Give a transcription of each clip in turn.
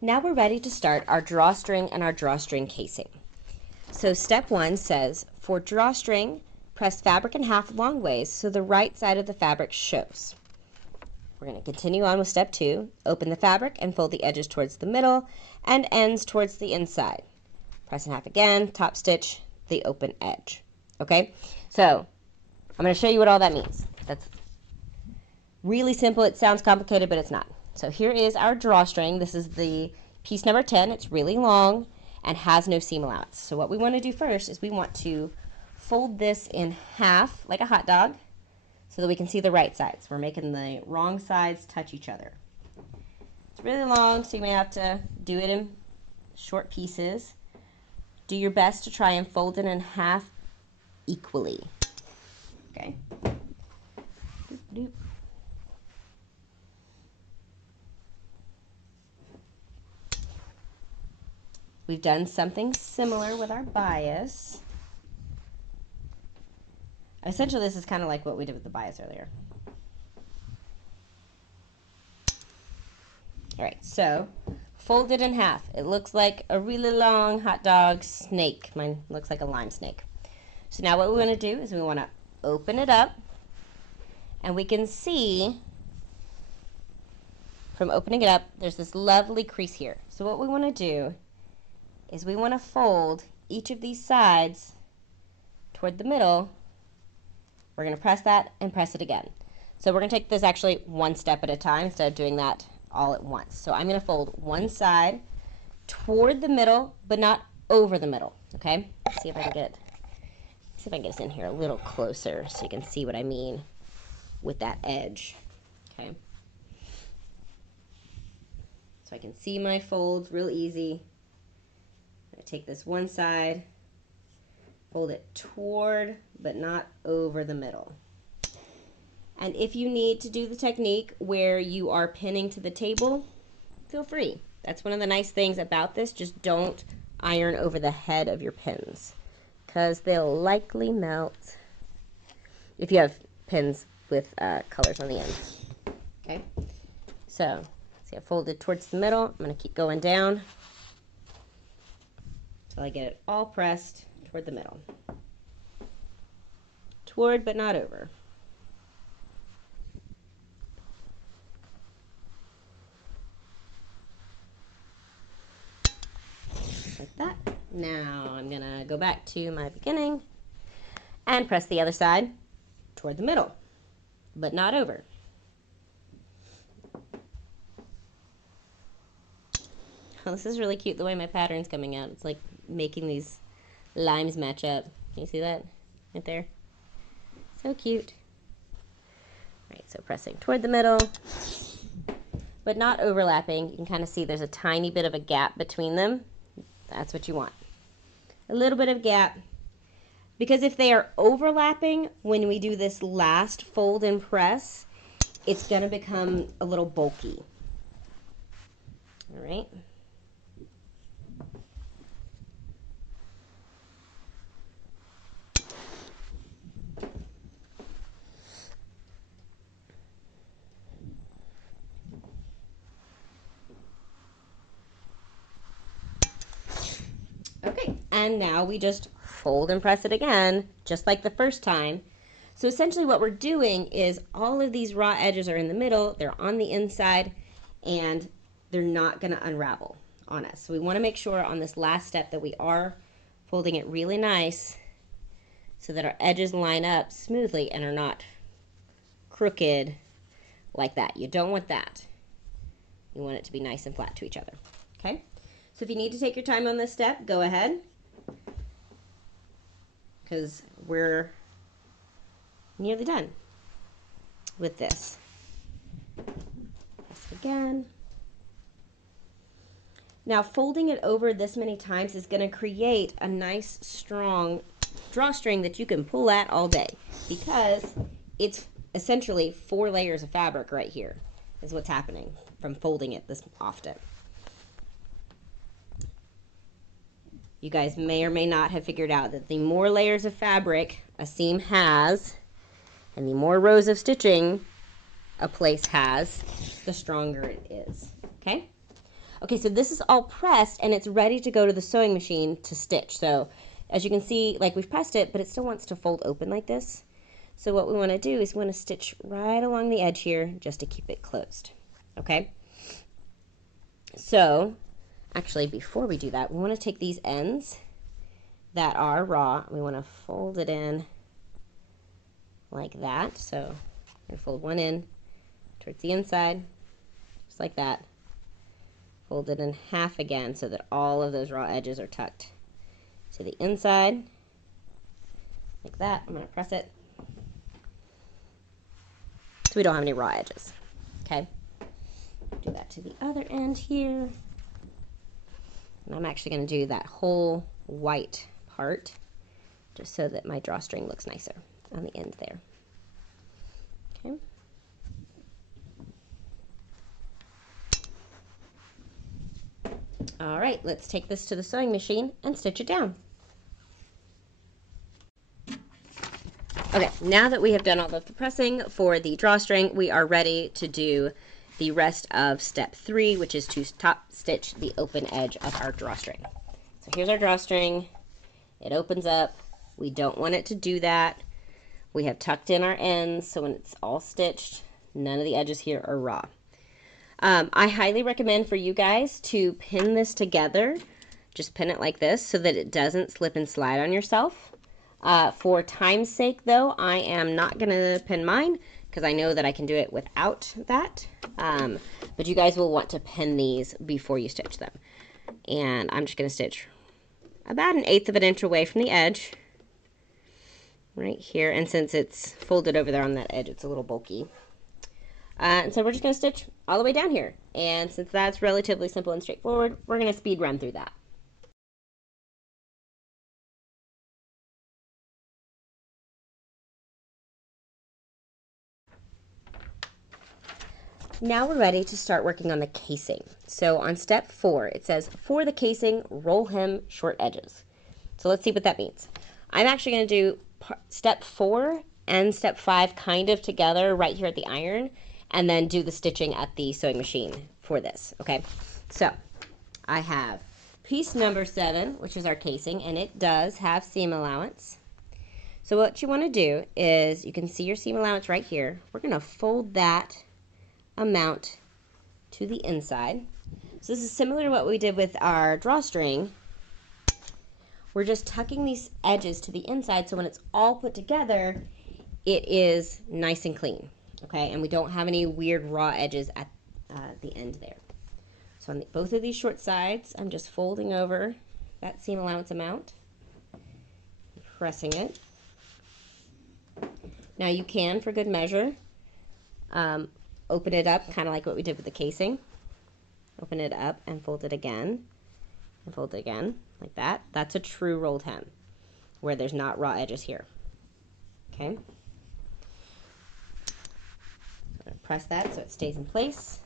Now we're ready to start our drawstring and our drawstring casing. So step 1 says, for drawstring, press fabric in half long ways so the right side of the fabric shows. We're going to continue on with step 2. Open the fabric and fold the edges towards the middle and ends towards the inside. Press in half again, top stitch the open edge. Okay, so I'm going to show you what all that means. That's really simple. It sounds complicated, but it's not. So here is our drawstring. This is the piece number 10. It's really long and has no seam allowance. So what we want to do first is we want to fold this in half like a hot dog so that we can see the right sides. We're making the wrong sides touch each other. It's really long, so you may have to do it in short pieces. Do your best to try and fold it in half equally. Okay. Doop, doop. We've done something similar with our bias. Essentially, this is kind of like what we did with the bias earlier. All right, so fold it in half. It looks like a really long hot dog snake. Mine looks like a lime snake. So now what we want to do is we want to open it up, and we can see from opening it up, there's this lovely crease here. So what we want to do is we want to fold each of these sides toward the middle. We're going to press that and press it again. So we're going to take this actually one step at a time instead of doing that all at once. So I'm going to fold one side toward the middle, but not over the middle. Okay? Let's see if I can get this in here a little closer so you can see what I mean with that edge. Okay? So I can see my folds real easy. I take this one side, fold it toward but not over the middle. And if you need to do the technique where you are pinning to the table, feel free. That's one of the nice things about this. Just don't iron over the head of your pins because they'll likely melt if you have pins with colors on the end. Okay, so see, I folded towards the middle. I'm going to keep going down until I get it all pressed toward the middle. Toward but not over. Like that. Now I'm going to go back to my beginning and press the other side toward the middle, but not over. Oh, this is really cute the way my pattern's coming out. It's like making these limes match up. Can you see that right there? So cute. All right, so pressing toward the middle, but not overlapping. You can kind of see there's a tiny bit of a gap between them. That's what you want. A little bit of gap. Because if they are overlapping, when we do this last fold and press, it's going to become a little bulky. All right. Okay, and now we just fold and press it again, just like the first time. So essentially what we're doing is all of these raw edges are in the middle, they're on the inside, and they're not going to unravel on us. So we want to make sure on this last step that we are folding it really nice so that our edges line up smoothly and are not crooked like that. You don't want that. You want it to be nice and flat to each other. Okay? So if you need to take your time on this step, go ahead, because we're nearly done with this. Press again. Now folding it over this many times is going to create a nice strong drawstring that you can pull at all day, because it's essentially 4 layers of fabric right here is what's happening from folding it this often. You guys may or may not have figured out that the more layers of fabric a seam has, and the more rows of stitching a place has, the stronger it is. Okay? Okay, so this is all pressed and it's ready to go to the sewing machine to stitch. So as you can see, like we've pressed it, but it still wants to fold open like this. So what we want to do is we want to stitch right along the edge here just to keep it closed. Okay? So actually, before we do that, we want to take these ends that are raw. We want to fold it in like that. So I'm going to fold one in towards the inside, just like that. Fold it in half again so that all of those raw edges are tucked to the inside, like that. I'm going to press it so we don't have any raw edges. Okay? Do that to the other end here. And I'm actually going to do that whole white part just so that my drawstring looks nicer on the end there. Okay. All right, let's take this to the sewing machine and stitch it down. Okay, now that we have done all of the pressing for the drawstring, we are ready to do the rest of step 3, which is to top stitch the open edge of our drawstring. So here's our drawstring. It opens up. We don't want it to do that. We have tucked in our ends, so when it's all stitched, none of the edges here are raw. I highly recommend for you guys to pin this together. Just pin it like this so that it doesn't slip and slide on yourself. For time's sake, though, I am not going to pin mine because I know that I can do it without that. But you guys will want to pin these before you stitch them. And I'm just going to stitch about 1/8 of an inch away from the edge. Right here. And since it's folded over there on that edge, it's a little bulky. And so we're just going to stitch all the way down here. And since that's relatively simple and straightforward, we're going to speed run through that. Now we're ready to start working on the casing. So on step 4, it says, for the casing, roll hem short edges. So let's see what that means. I'm actually going to do step 4 and step 5 kind of together right here at the iron, and then do the stitching at the sewing machine for this, okay? So I have piece number 7, which is our casing, and it does have seam allowance. So what you want to do is, you can see your seam allowance right here. We're going to fold that amount to the inside. So this is similar to what we did with our drawstring. We're just tucking these edges to the inside so when it's all put together, it is nice and clean, okay? And we don't have any weird raw edges at the end there. So on both of these short sides, I'm just folding over that seam allowance amount, pressing it. Now you can, for good measure, open it up, kind of like what we did with the casing. Open it up and fold it again, and fold it again, like that. That's a true rolled hem, where there's not raw edges here. Okay? I'm going to press that so it stays in place.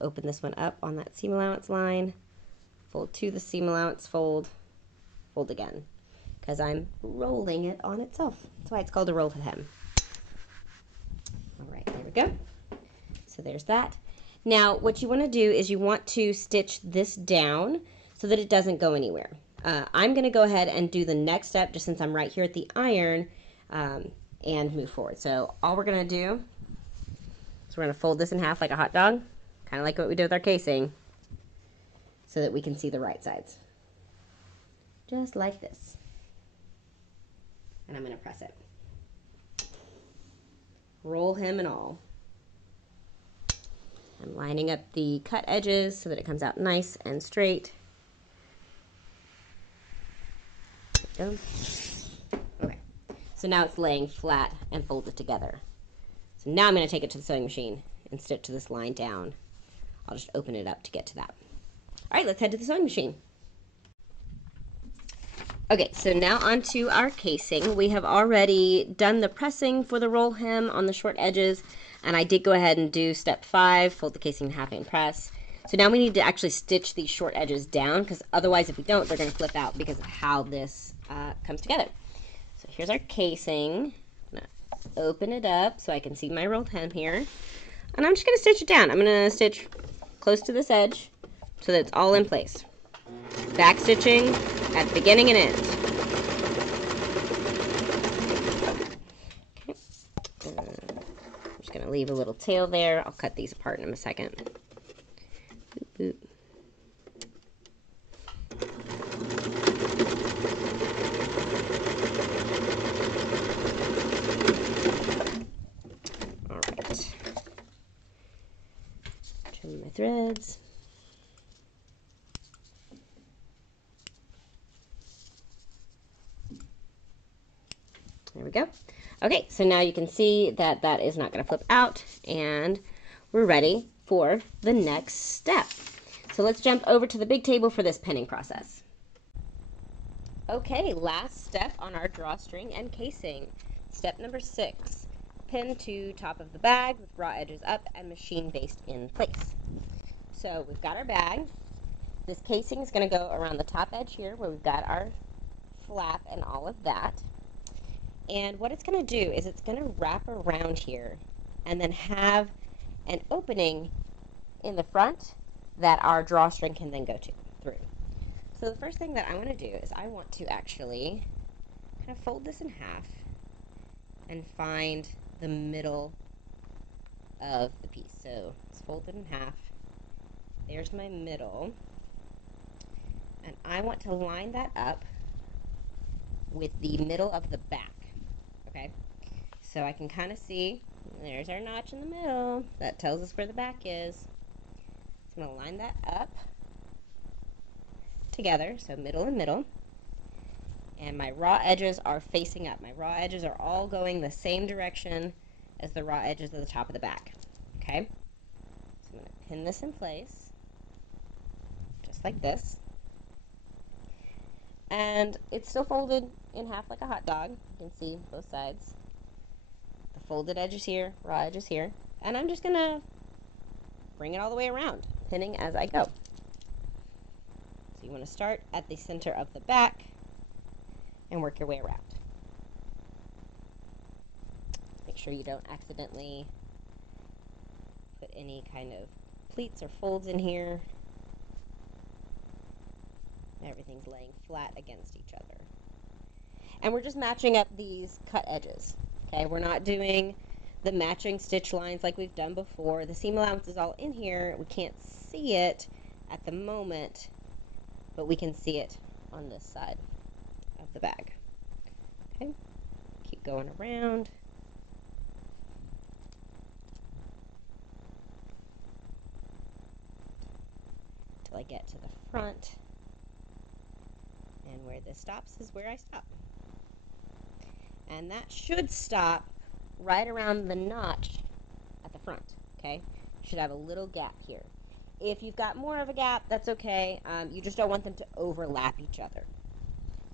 Open this one up on that seam allowance line, fold to the seam allowance, fold, fold again, because I'm rolling it on itself. That's why it's called a rolled hem. All right, there we go. So there's that. Now, what you want to do is you want to stitch this down so that it doesn't go anywhere. I'm going to go ahead and do the next step just since I'm right here at the iron and move forward. So all we're going to do is we're going to fold this in half like a hot dog, kind of like what we did with our casing, so that we can see the right sides. Just like this. And I'm going to press it. Roll hem and all. I'm lining up the cut edges so that it comes out nice and straight. There we go. Okay, so now it's laying flat and folded together. So now I'm going to take it to the sewing machine and stitch this line down. I'll just open it up to get to that. All right, let's head to the sewing machine. Okay, so now onto our casing. We have already done the pressing for the roll hem on the short edges, and I did go ahead and do step 5, fold the casing in half and press. So now we need to actually stitch these short edges down, because otherwise if we don't, they're going to flip out because of how this comes together. So here's our casing. I'm going to open it up so I can see my rolled hem here. And I'm just going to stitch it down. I'm going to stitch close to this edge so that it's all in place. Back stitching at beginning and end. Okay. I'm just going to leave a little tail there. I'll cut these apart in a second. Boop, boop. Trim my threads. There we go. Okay, so now you can see that that is not going to flip out, and we're ready for the next step. So let's jump over to the big table for this pinning process. Okay, last step on our drawstring and casing. Step number 6. Pin to top of the bag with raw edges up and machine based in place. So we've got our bag. This casing is going to go around the top edge here where we've got our flap and all of that. And what it's going to do is it's going to wrap around here and then have an opening in the front that our drawstring can then go through. So the first thing that I want to do is I want to actually kind of fold this in half and find the middle of the piece. So it's folded in half. There's my middle. And I want to line that up with the middle of the back. Okay? So I can kind of see, there's our notch in the middle. That tells us where the back is. So I'm going to line that up together, so middle and middle. And my raw edges are facing up. My raw edges are all going the same direction as the raw edges of the top of the back. Okay? So I'm going to pin this in place, just like this. And it's still folded in half like a hot dog. You can see both sides. The folded edges here, raw edges here. And I'm just going to bring it all the way around, pinning as I go. So you want to start at the center of the back and work your way around. Make sure you don't accidentally put any kind of pleats or folds in here. Everything's laying flat against each other. And we're just matching up these cut edges. Okay, we're not doing the matching stitch lines like we've done before. The seam allowance is all in here. We can't see it at the moment, but we can see it on this side of the bag. Okay, keep going around. Till I get to the front. And where this stops is where I stop. And that should stop right around the notch at the front, okay? You should have a little gap here. If you've got more of a gap, that's okay. You just don't want them to overlap each other.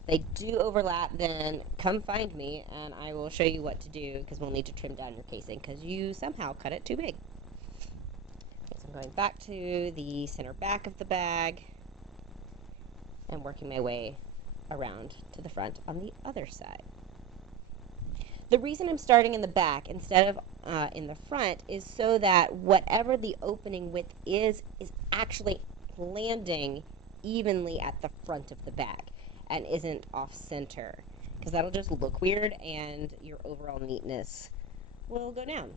If they do overlap, then come find me and I will show you what to do, because we'll need to trim down your casing because you somehow cut it too big. Okay, so I'm going back to the center back of the bag and working my way around to the front on the other side. The reason I'm starting in the back instead of in the front is so that whatever the opening width is actually landing evenly at the front of the bag and isn't off center, because that'll just look weird and your overall neatness will go down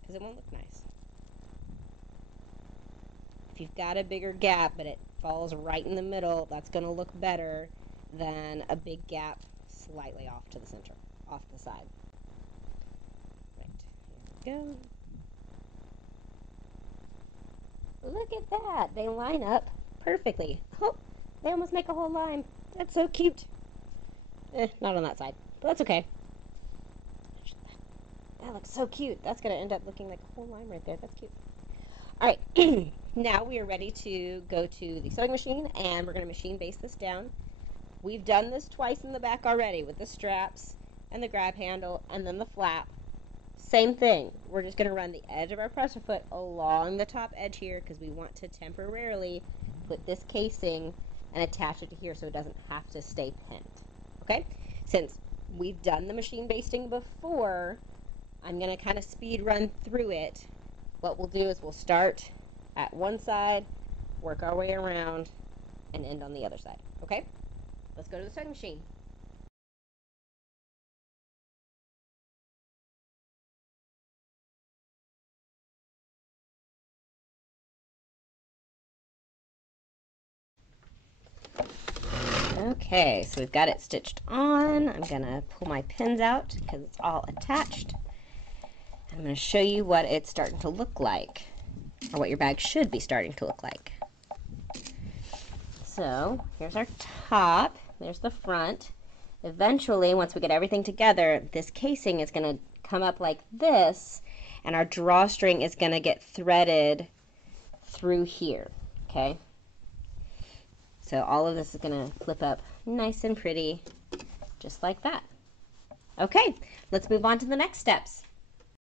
because it won't look nice. If you've got a bigger gap but it falls right in the middle, that's going to look better than a big gap slightly off to the center, off the side. Right, here we go. Look at that. They line up perfectly. Oh, they almost make a whole line. That's so cute. Not on that side, but that's okay. That looks so cute. That's going to end up looking like a whole line right there. That's cute. All right, now we are ready to go to the sewing machine, and we're going to machine base this down. We've done this twice in the back already with the straps and the grab handle and then the flap. Same thing. We're just going to run the edge of our presser foot along the top edge here because we want to temporarily put this casing and attach it to here so it doesn't have to stay pinned. Okay? Since we've done the machine basting before, I'm going to kind of speed run through it what we'll do is we'll start at one side, work our way around, and end on the other side. Okay? Let's go to the sewing machine. Okay, so we've got it stitched on. I'm going to pull my pins out because it's all attached. I'm going to show you what it's starting to look like, or what your bag should be starting to look like. So here's our top, there's the front. Eventually, once we get everything together, this casing is going to come up like this, and our drawstring is going to get threaded through here, okay? So all of this is going to flip up nice and pretty, just like that. Okay, let's move on to the next steps.